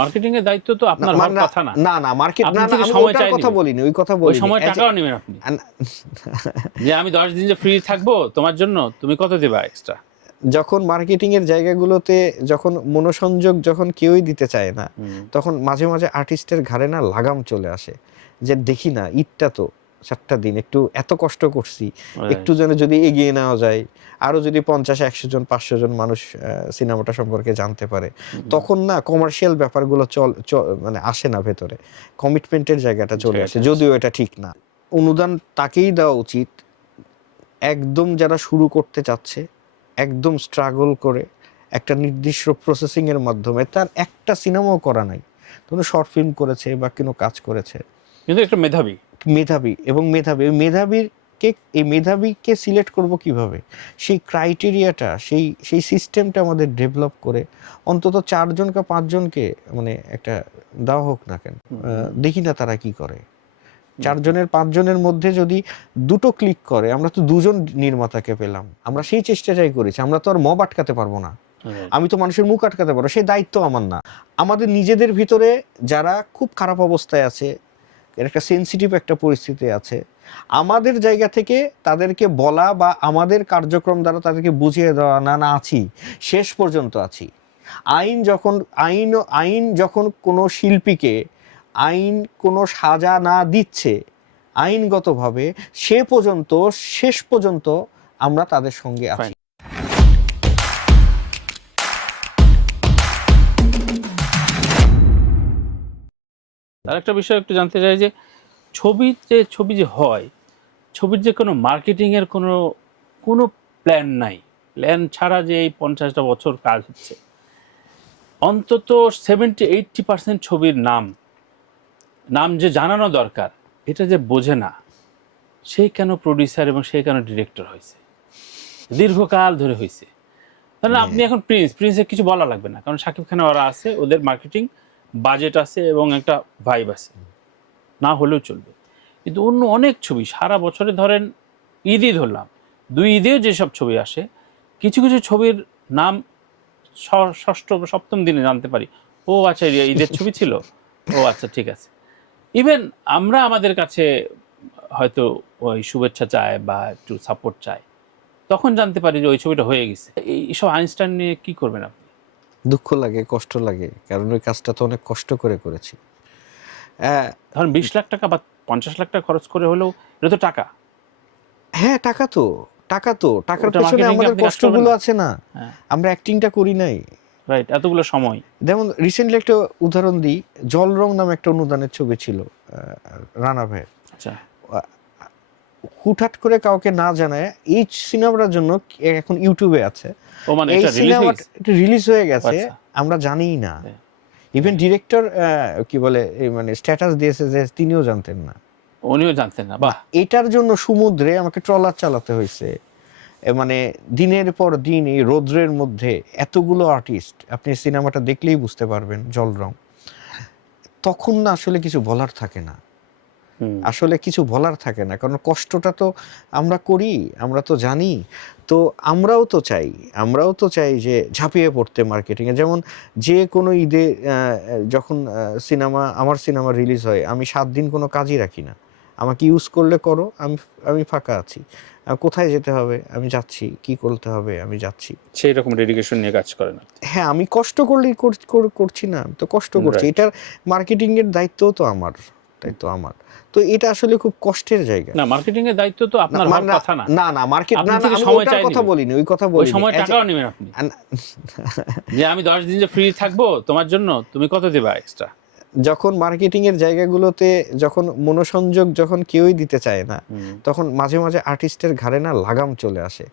Marketing এর দায়িত্ব তো আপনার হওয়ার কথা না। না না মার্কেট না না আমি ওটার কথা বলিনি, ওই কথা বলিনি। ওই সময় টাকাও নেবেন আপনি যে আমি 10 দিন যে ফ্রি থাকবো তোমার জন্য, তুমি কত দিবা এক্সট্রা? যখন মার্কেটিং এর জায়গাগুলোতে যখন মনোসংযোগ যখন কেউই দিতে চায় না, তখন মাঝে মাঝে আর্টিস্টের ঘাড়ে না লাগাম চলে আসে যে দেখি না ঈদটা তো 7টা দিন একটু এত কষ্ট করছি, একটু যেন যদি এগিয়ে নেওয়া যায়, আরো যদি 50-100 জন 500 জন মানুষ সিনেমাটা সম্পর্কে জানতে পারে, তখন না কমার্শিয়াল ব্যাপারগুলো মানে আসে না ভেতরে, কমিটমেন্টের জায়গাটা চলে আসে, যদিও এটা ঠিক না। অনুদান তাকেই দেওয়া উচিত একদম যারা শুরু করতে চাচ্ছে, একদম স্ট্রাগল করে একটা নির্দিষ্ট প্রসেসিং এর মাধ্যমে, তার একটা সিনেমাও করা নাই, কোনো শর্ট ফিল্ম করেছে বা কোনো কাজ করেছে, কিন্তু একটা মেধাবী এবং এই মেধাবীকে সিলেক্ট করব কিভাবে, সেই ক্রাইটেরিয়াটা সেই সিস্টেমটা আমাদের ডেভেলপ করে অন্তত 4 জন বা 5 জনকে মানে একটা দেওয়া হোক না কেন, দেখি না তারা কি করে। 4 জনের 5 জনের মধ্যে যদি 2টো ক্লিক করে, আমরা তো 2 জন নির্মাতাকে পেলাম, আমরা সেই চেষ্টাটাই করেছি। আমরা তো আর মব আটকাতে পারবো না, আমি তো মানুষের মুখ আটকাতে পারবো, সেই দায়িত্ব আমার না। আমাদের নিজেদের ভিতরে যারা খুব খারাপ অবস্থায় আছে, একটা সেনসিটিভ একটা পরিস্থিতি আছে, আমাদের জায়গা থেকে তাদেরকে বলা বা আমাদের কার্যক্রম দ্বারা তাদেরকে বুঝিয়ে দেওয়া, না না আছি, শেষ পর্যন্ত আছি। আইন যখন কোনো শিল্পীকে আইন কোনো সাজা না দিচ্ছে আইনগতভাবে, শেষ পর্যন্ত আমরা তাদের সঙ্গে আছি। আরেকটা বিষয় একটু জানতে চাই যে ছবি যে হয়, ছবির যে কোনো মার্কেটিং এর কোনো প্ল্যান নাই, প্ল্যান ছাড়া যে এই 50টা বছর কাজ হচ্ছে, অন্তত 70-80% ছবির নাম যে জানানো দরকার, এটা যে বোঝে না, সে কেন প্রডিউসার এবং সে কেন ডিরেক্টর হয়েছে, দীর্ঘকাল ধরে হয়েছে। তাহলে আপনি এখন প্রিন্সের কিছু বলা লাগবে না, কারণ শাকিব খান ওরা আছে, ওদের মার্কেটিং বাজেট আছে এবং একটা ভাইব আছে, না হলেও চলবে। কিন্তু অন্য অনেক ছবি সারা বছরে, ধরেন ঈদই ধরলাম, 2 ঈদেও যেসব ছবি আসে, কিছু কিছু ছবির নাম 6ষ্ঠ বা 7ম দিনে জানতে পারি, ও আচ্ছা ঈদের ছবি ছিল, ও আচ্ছা ঠিক আছে। ইভেন আমরা আমাদের কাছে হয়তো ওই শুভেচ্ছা চায় বা একটু সাপোর্ট চায়, তখন জানতে পারি যে ওই ছবিটা হয়ে গেছে। এইসব আইনস্টাইন নিয়ে কি করবেন আপনি? দুঃখ লাগে, কষ্ট লাগে, কারণ ওই কাজটা তো অনেক কষ্ট করে করেছি। ধরেন 20 লাখ টাকা বা 50 লাখ টাকা খরচ করে হলেও এটা তো টাকা। হ্যাঁ টাকার পেছনে আমাদের কষ্টগুলো আছে না, আমরা অ্যাক্টিংটা করি নাই, রাইট, এতগুলো সময়। যেমন রিসেন্টলি একটা উদাহরণ দিই, জল রং নামে একটা অনুদানের ছবি ছিল রানা ভাই, আচ্ছা, হুটহাট করে কাউকে না জানায় এই সিনেমাটার জন্য এখন ইউটিউবে আছে, মানে এই এটা সিনেমাটা রিলিজ হয়ে গেছে, আমরা জানিই না। ইভেন ডিরেক্টর কি বলে মানে স্ট্যাটাস দিয়েছে যে তিনিও জানতেন না, উনিও জানতেন না। বাহ, এটার জন্য সমুদ্রে আমাকে ট্রলার চালাতে হয়েছে, মানে দিনের পর দিন এই রৌদ্রের মধ্যে এতগুলো আর্টিস্ট, আপনি সিনেমাটা দেখলেই বুঝতে পারবেন জল রং। তখন না আসলে কিছু বলার থাকে না, কারণ কষ্টটা তো আমরা করি, আমরা তো জানি, তো আমরাও তো চাই যে ঝাঁপিয়ে পড়তে মার্কেটিংয়ে। যেমন যে কোনো ঈদে যখন আমার সিনেমা রিলিজ হয়, আমি 7 দিন কোনো কাজই রাখি না, আমাকে ইউজ করলে করো, আমি ফাঁকা আছি, কোথায় যেতে হবে আমি যাচ্ছি, কি করতে হবে আমি যাচ্ছি, সেই রকম ডেডিকেশন নিয়ে কাজ করে না। হ্যাঁ আমি কষ্ট করলেই করছি না, আমি তো কষ্ট করছি, এটার মার্কেটিং এর দায়িত্ব তো আমার, তো এটা আসলে খুব কষ্টের জায়গা। না, মার্কেটিং এর দায়িত্ব তো আপনার হওয়ার কথা না। না না মার্কেট না না আমি ওটার কথা বলিনি, ওই সময় টাকাও নেবেন আপনি যে আমি 10 দিন যে ফ্রি থাকবো তোমার জন্য, তুমি কত দিবা এক্সট্রা? যখন মার্কেটিং এর জায়গাগুলোতে যখন মনোসংযোগ যখন কেউই দিতে চায় না, তখন মাঝে মাঝে আর্টিস্টের ঘাড়ে না লাগাম চলে আসে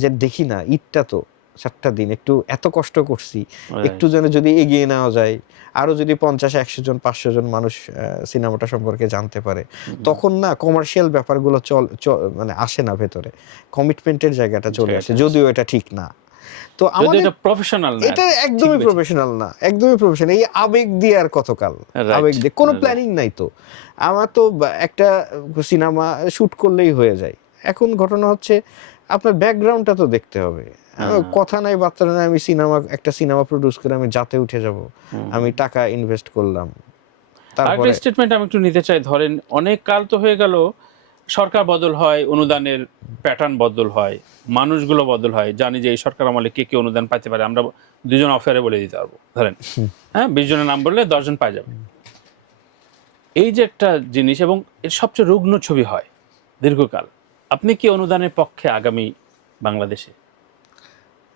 যে দেখি না ঈদটা তো 7টা দিন একটু এত কষ্ট করছি, একটু যেন যদি এগিয়ে নেওয়া যায়, আরো যদি 50-100 জন 500 জন মানুষ সিনেমাটা সম্পর্কে জানতে পারে, তখন না কমার্শিয়াল ব্যাপারগুলো মানে আসে না ভেতরে, কমিটমেন্টের জায়গাটা চলে আসে, যদিও এটা ঠিক না। তো আমাদের এটা প্রফেশনাল না, এটা একদমই প্রফেশনাল না, এই আবেগ দিয়ে আর কতকাল, আবেগ দিয়ে কোনো প্ল্যানিং নাই। তো আমার তো একটা সিনেমা শুট করলেই হয়ে যায়, এখন ঘটনা হচ্ছে আপনার ব্যাকগ্রাউন্ডটা তো দেখতে হবে, কথা নাই বার্তা নাই, আমি একটা সিনেমা প্রডিউস করে আমি যাতে উঠে যাব, আমি টাকা ইনভেস্ট করলাম। আরেকটা স্টেটমেন্ট আমি একটু নিতে চাই, ধরেন অনেক কাল তো হয়ে গেল, সরকার বদল হয়, অনুদানের প্যাটার্ন বদল হয়, মানুষগুলো বদল হয়, জানি যে এই সরকার আমলে কে কে অনুদান পাইতে পারে, আমরা দুজন অফারে বলে দিতে পারবো, ধরেন হ্যাঁ 20 জনের নাম বললে 10 জন পাই যাবে। এই যে একটা জিনিস, এবং এর সবচেয়ে রুগ্ন ছবি হয় দীর্ঘকাল। আপনি কি অনুদানের পক্ষে আগামী বাংলাদেশে?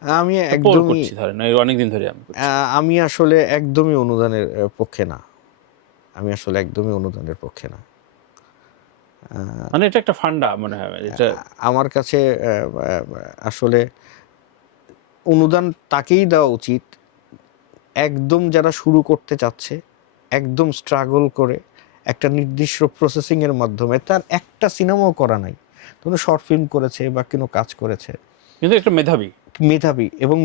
আমি পোল একদমই করছি, ধরেন অনেকদিন ধরে আমি করছি। আমি আসলে একদমই অনুদানের পক্ষে না। আমি আসলে একদমই অনুদানের পক্ষে না। মানে এটা একটা ফান্ডা মনে হয় এটা। আমার কাছে আসলে অনুদান তাকেই দেওয়া উচিত একদম যারা শুরু করতে চাচ্ছে, একদম স্ট্রাগল করে একটা নির্দিষ্ট প্রসেসিং এর মাধ্যমে, তার একটা সিনেমাও করা নাই, কোনো শর্ট ফিল্ম করেছে বা কোনো কাজ করেছে, কিন্তু একটা মেধাবী এবং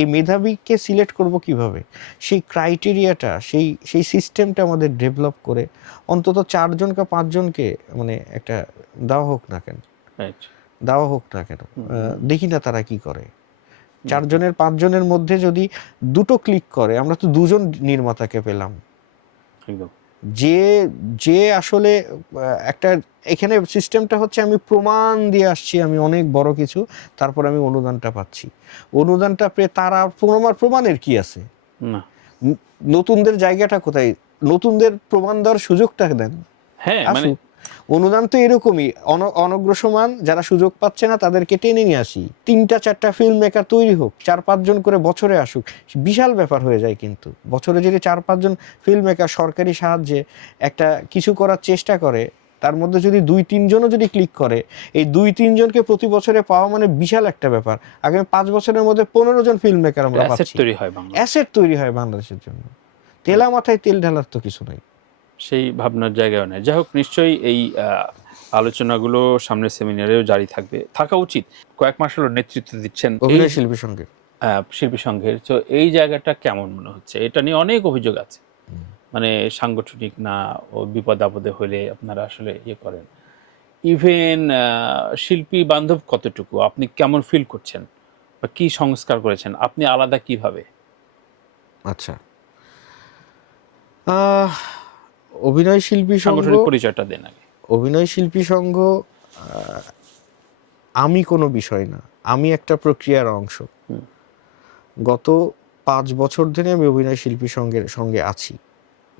এই মেধাবীকে সিলেক্ট করব কিভাবে, সেই ক্রাইটেরিয়াটা, সেই সিস্টেমটা আমাদের ডেভেলপ করে অন্তত 4 জন বা 5 জনকে মানে একটা দেওয়া হোক না কেন, দেখি না তারা কি করে। 4 জনের 5 জনের মধ্যে যদি দুটো ক্লিক করে, আমরা তো 2 জন নির্মাতাকে পেলাম, একদম। যে আসলে একটা, এখানে সিস্টেমটা হচ্ছে আমি প্রমাণ দিয়ে আসছি আমি অনেক বড় কিছু, তারপর আমি অনুদানটা পাচ্ছি। অনুদানটা পেয়ে তারা প্রমাণের কি আছে? না, নতুনদের জায়গাটা কোথায়? নতুনদের প্রমাণ দেওয়ার সুযোগটা দেন। হ্যাঁ মানে অনুদান তো এরকমই, অনগ্রসমান যারা সুযোগ পাচ্ছে না তাদেরকে টেনে নিয়ে আসি, 3-4টা ফিল্ম মেকার তৈরি হোক, 4-5 জন করে বছরে আসুক, বিশাল ব্যাপার হয়ে যায়। কিন্তু বছরে যদি 4-5 জন ফিল্ম মেকার সরকারি সাহায্যে একটা কিছু করার চেষ্টা করে, তার মধ্যে যদি 2-3 জনও যদি ক্লিক করে, এই 2-3 জনকে প্রতি বছরে পাওয়া মানে বিশাল একটা ব্যাপার। আগামী 5 বছরের মধ্যে 15 জন ফিল্ম মেকার আমরা পাচ্ছি, অ্যাসেট তৈরি হয় বাংলাদেশের জন্য। তেলা মাথায় তেল ঢালার তো কিছু নাই, সেই ভাবনার জায়গাও নেই। যাই হোক, নিশ্চয়ই এই আলোচনাগুলো সামনের সেমিনারেও জারি থাকা উচিত। কয়েক মাস হলো নেতৃত্ব দিচ্ছেন অভিনয় শিল্পী সংঘের, শিল্পী সংঘের, তো এই জায়গাটা কেমন মনে হচ্ছে? এটা নিয়ে অনেক অভিযোগ আছে, মানে সাংগঠনিক না, ও বিপদ আপদে হলে আপনারা আসলে ইয়ে করেন। ইভেন শিল্পী বান্ধব কতটুকু, আপনি কেমন ফিল করছেন, বা কি সংস্কার করেছেন আপনি আলাদা কিভাবে? আচ্ছা, অভিনয় শিল্পী সংঘ, সাংগঠনিক পরিচয়টা দেন আগে। অভিনয় শিল্পী সংঘ আমি কোনো বিষয় না, আমি একটা প্রক্রিয়ার অংশ। গত 5 বছর ধরে আমি অভিনয় শিল্পী সংঘের সঙ্গে আছি,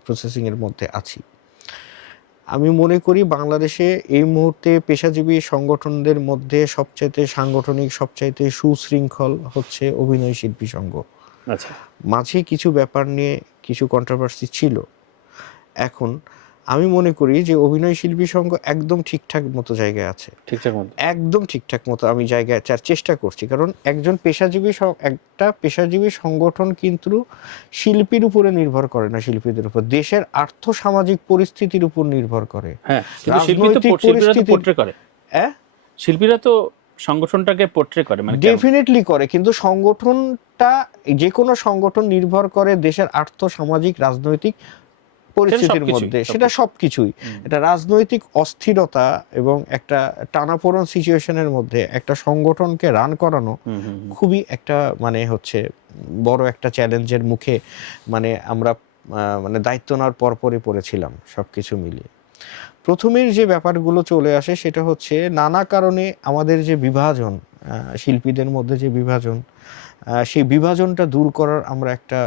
প্রসেসিং এর মধ্যে আছি। আমি মনে করি বাংলাদেশে এই মুহূর্তে পেশাজীবী সংগঠনদের মধ্যে সবচাইতে সুশৃঙ্খল হচ্ছে অভিনয় শিল্পী সংঘ। আচ্ছা, মাঝে কিছু ব্যাপার নিয়ে কিছু কন্ট্রোভার্সি ছিল। এখন আমি মনে করি যে অভিনয় শিল্পী সংঘ একদম ঠিকঠাক মতো জায়গায় আছে, একদম ঠিকঠাক মতো আমি জায়গায় চেষ্টা করছি। কারণ একটা পেশাজীবী সংগঠন কিন্তু শিল্পীর উপরে নির্ভর করে না, শিল্পীদের উপর, দেশের আর্থসামাজিক পরিস্থিতির উপর নির্ভর করে। হ্যাঁ, কিন্তু শিল্পীরা তো সংগঠনটাকে পোর্ট্রে করে, মানে ডেফিনেটলি করে, কিন্তু সংগঠনটা, যে কোনো সংগঠন নির্ভর করে দেশের আর্থসামাজিক রাজনৈতিক পরিস্থিতির মধ্যে, সেটা সবকিছুই। এটা রাজনৈতিক অস্থিরতা এবং একটা টানাপোড়েন সিচুয়েশনের মধ্যে একটা সংগঠনকে রান করানো খুবই একটা মানে হচ্ছে বড় একটা চ্যালেঞ্জের মুখে, মানে আমরা মানে দায়িত্ব নেওয়ার পরপরই পড়েছিলাম সবকিছু মিলিয়ে। প্রথমের যে ব্যাপারগুলো চলে আসে সেটা হচ্ছে নানা কারণে আমাদের যে বিভাজন, শিল্পীদের মধ্যে যে বিভাজন, সেই বিভাজনটা দূর করার আমরা একটা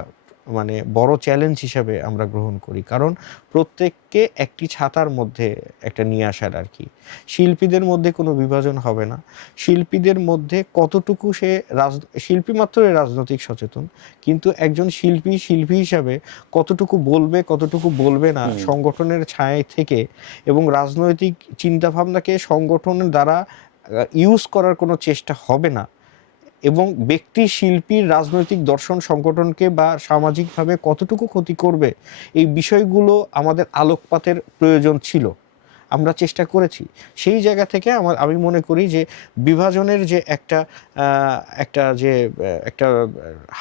মানে বড় চ্যালেঞ্জ হিসাবে আমরা গ্রহণ করি। কারণ প্রত্যেককে একটি ছাতার মধ্যে একটা নিয়ে আসার আর কি। শিল্পীদের মধ্যে কোনো বিভাজন হবে না। শিল্পীদের মধ্যে কতটুকু শিল্পী মাত্রই রাজনৈতিক সচেতন, কিন্তু একজন শিল্পী হিসাবে কতটুকু বলবে কতটুকু বলবে না সংগঠনের ছায়ায় থেকে, এবং রাজনৈতিক চিন্তাভাবনাকে সংগঠনের দ্বারা ইউজ করার কোনো চেষ্টা হবে না, এবং ব্যক্তি শিল্পীর রাজনৈতিক দর্শন সংগঠনকে বা সামাজিকভাবে কতটুকু ক্ষতি করবে, এই বিষয়গুলো আমাদের আলোকপাতের প্রয়োজন ছিল। আমরা চেষ্টা করেছি। সেই জায়গা থেকে আমি মনে করি যে বিভাজনের যে একটা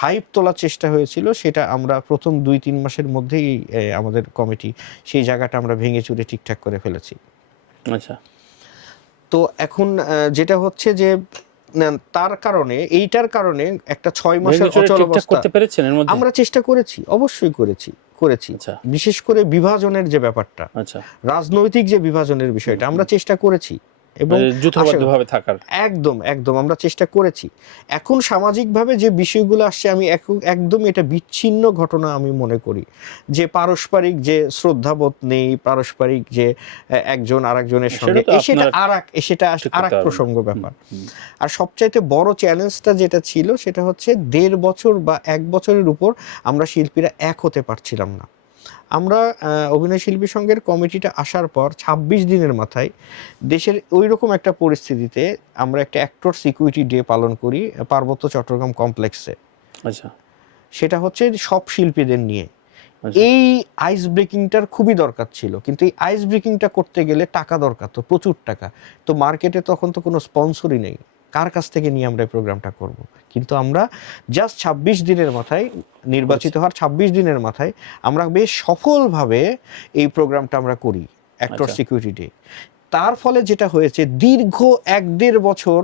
হাইপ তোলার চেষ্টা হয়েছিল, সেটা আমরা প্রথম 2-3 মাসের মধ্যেই আমাদের কমিটি সেই জায়গাটা আমরা ভেঙে চুরে ঠিকঠাক করে ফেলেছি। আচ্ছা, তো এখন যেটা হচ্ছে যে তার কারণে এইটার কারণে একটা 6 মাসের ভেঙে চুরে অচল ঠিকঠাক অবস্থা করতে পেরেছেন এর মধ্যে? আমরা চেষ্টা করেছি, অবশ্যই করেছি। আচ্ছা বিশেষ করে বিভাজনের যে ব্যাপারটা, আচ্ছা, রাজনৈতিক যে বিভাজনের বিষয়টা আমরা চেষ্টা করেছি এবং যুথবদ্ধভাবে থাকার একদম একদম আমরা চেষ্টা করেছি। এখন সামাজিকভাবে যে বিষয়গুলো আসছে আমি একদম এটা বিচ্ছিন্ন ঘটনা আমি মনে করি, যে পারস্পরিক যে শ্রদ্ধাবোধ নেই, পারস্পরিক যে একজন আরেকজনের সঙ্গে সেটা আর এক প্রসঙ্গ ব্যাপার। আর সবচাইতে বড় চ্যালেঞ্জটা যেটা ছিল সেটা হচ্ছে 1.5 বছর বা 1 বছরের উপর আমরা শিল্পীরা এক হতে পারছিলাম না। আমরা অভিনয় শিল্পী সংঘের কমিটিটা আসার পর 26 দিনের মাথায় দেশের ওই রকম একটা পরিস্থিতিতে আমরা একটা অ্যাক্টর সিকিউরিটি ডে পালন করি পার্বত্য চট্টগ্রাম কমপ্লেক্সে। আচ্ছা, সেটা হচ্ছে সব শিল্পীদের নিয়ে। এই আইস ব্রেকিংটার খুবই দরকার ছিল, কিন্তু এই আইস ব্রেকিংটা করতে গেলে টাকা দরকার, তো প্রচুর টাকা। তো মার্কেটে তখন তো কোনো স্পন্সরই নেই, কার কাছ থেকে নিয়ে আমরা এই প্রোগ্রামটা করব। কিন্তু আমরা জাস্ট 26 দিনের মাথায়, নির্বাচিত হওয়ার 26 দিনের মাথায় আমরা বেশ সফলভাবে এই প্রোগ্রামটা আমরা করি, অ্যাক্টর সিকিউরিটি ডে। তার ফলে যেটা হয়েছে, দীর্ঘ 1.5 বছর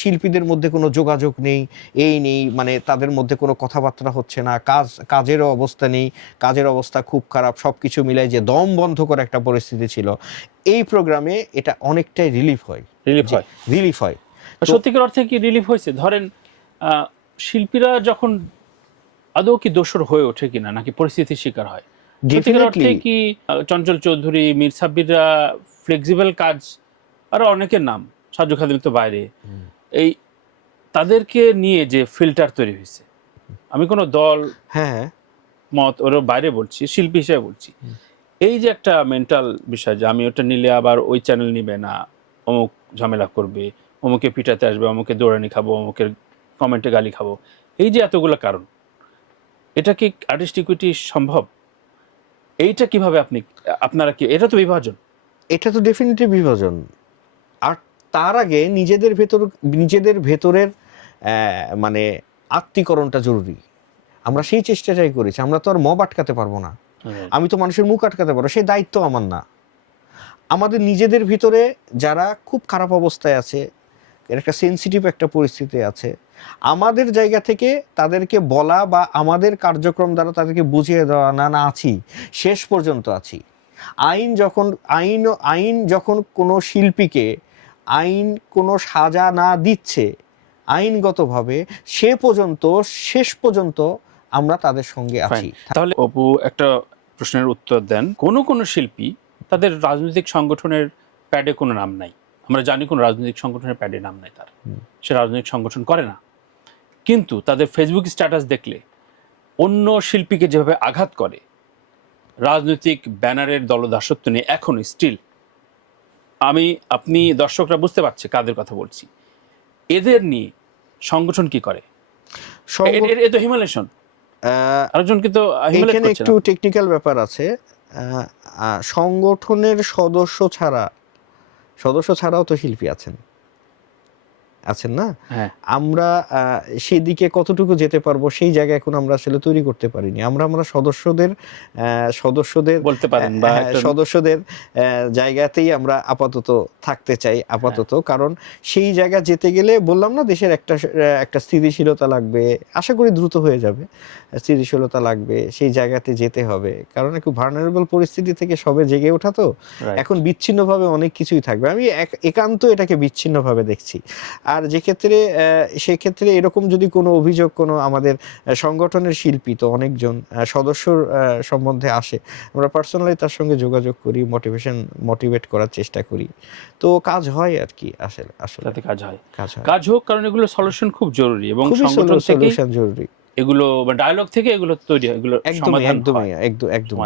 শিল্পীদের মধ্যে কোনো যোগাযোগ নেই, নেই, মানে তাদের মধ্যে কোনো কথাবার্তা হচ্ছে না, কাজেরও অবস্থা নেই, কাজের অবস্থা খুব খারাপ, সব কিছু মিলাই যে দম বন্ধ করা একটা পরিস্থিতি ছিল। এই প্রোগ্রামে এটা অনেকটাই রিলিফ হয়। সত্যিকার অর্থে কি রিলিফ হয়েছে? ধরেন শিল্পীরা যখন আদৌ কি দোষর হয়ে ওঠে কিনা, নাকি পরিস্থিতির শিকার হয়? সত্যিকার অর্থে কি চঞ্চল চৌধুরী, মীর সাব্বিররা ফ্লেক্সিবল কাজ, আরো অনেকের নাম, সাজু খাদিম তো বাইরে, এই তাদেরকে নিয়ে যে ফিল্টার তৈরি হয়েছে, আমি কোনো দল মত ওর বাইরে বলছি, শিল্পী হিসেবে বলছি, এই যে একটা মেন্টাল বিষয় যে আমি ওটা নিলে আবার ওই চ্যানেল নিবে না, অমুক ঝামেলা করবে, অমুকে পিটাতে আসবে, অমুকে দৌড়ানি খাবো, অমুকের কমেন্টে গালি খাবো, এই যে এতগুলো কারণ, এটা কি আর্টিস্ট ইকুইটি সম্ভব? এইটা কিভাবে আপনারা কি, এটা তো বিভাজন, এটা তো ডেফিনেটলি বিভাজন। আর তার আগে নিজেদের ভেতরের মানে আত্মীকরণটা জরুরি। আমরা সেই চেষ্টাটাই করেছি। আমরা তো আর মব আটকাতে পারবো না, আমি তো মানুষের মুখ আটকাতে পারবো, সেই দায়িত্ব আমার না। আমাদের নিজেদের ভিতরে যারা খুব খারাপ অবস্থায় আছে, এর একটা সেন্সিটিভ একটা পরিস্থিতি আছে, আমাদের জায়গা থেকে তাদেরকে বলা বা আমাদের কার্যক্রম দ্বারা তাদেরকে বুঝিয়ে দেওয়া, না আছি, শেষ পর্যন্ত আছি। আইন যখন কোনো শিল্পীকে কোনো সাজা না দিচ্ছে আইনগতভাবে, শেষ পর্যন্ত আমরা তাদের সঙ্গে আছি। তাহলে অপু একটা প্রশ্নের উত্তর দেন, কোন শিল্পী তাদের রাজনৈতিক সংগঠনের প্যাডে কোনো নাম নাই, আমরা জানি কোন রাজনৈতিক সংগঠনের প্যাডে নাম নাই তার, সে রাজনৈতিক সংগঠন করে না, কিন্তু তাদের ফেসবুক স্ট্যাটাস দেখলে অন্য শিল্পীকে যেভাবে আঘাত করে, রাজনৈতিক ব্যানারের দলদাসত্ব নিয়ে এখনো স্টিল, আপনি দর্শকরা বুঝতে পারছে কাদের কথা বলছি, এদের নিয়ে সংগঠন কি করে? এ তো হিমালয়েশন, আরেকজন কিন্তু এখানে একটু টেকনিক্যাল ব্যাপার আছে। সংগঠনের সদস্য ছাড়াও তো শিল্পী আছেন না? আমরা সেদিকে কতটুকু যেতে পারবো সেই জায়গা এখন আমরা আসলে তৈরি করতে পারিনি। আমরা সদস্যদের বলতে পারেন বা সদস্যদের জায়গাতেই আমরা আপাতত থাকতে চাই কারণ সেই জায়গা যেতে গেলে বললাম না, দেশের একটা স্থিতিশীলতা লাগবে, আশা করি দ্রুত হয়ে যাবে, স্থিতিশীলতা লাগবে, সেই জায়গাতে যেতে হবে। কারণ একটু ভালনারেবল পরিস্থিতি থেকে সবে জেগে ওঠা, তো এখন বিচ্ছিন্নভাবে অনেক কিছুই থাকবে। আমি একান্ত এটাকে বিচ্ছিন্নভাবে দেখছি। আর সেক্ষেত্রে এরকম যদি কোনো অভিযোগ কোনো আমাদের সংগঠনের শিল্পী, তো অনেকজন সদস্যর সম্বন্ধে আসে, আমরা পার্সোনালি তার সঙ্গে যোগাযোগ করি, মোটিভেট করার চেষ্টা করি, তো কাজ হয় আর কি। আসলে কাজ হোক, কারণ এগুলো সলিউশন খুব জরুরি এবং সংগঠন থেকে জরুরি, এগুলো ডায়ালগ থেকে এগুলো তৈরি হয়, এগুলো সমাধান হয়। একদম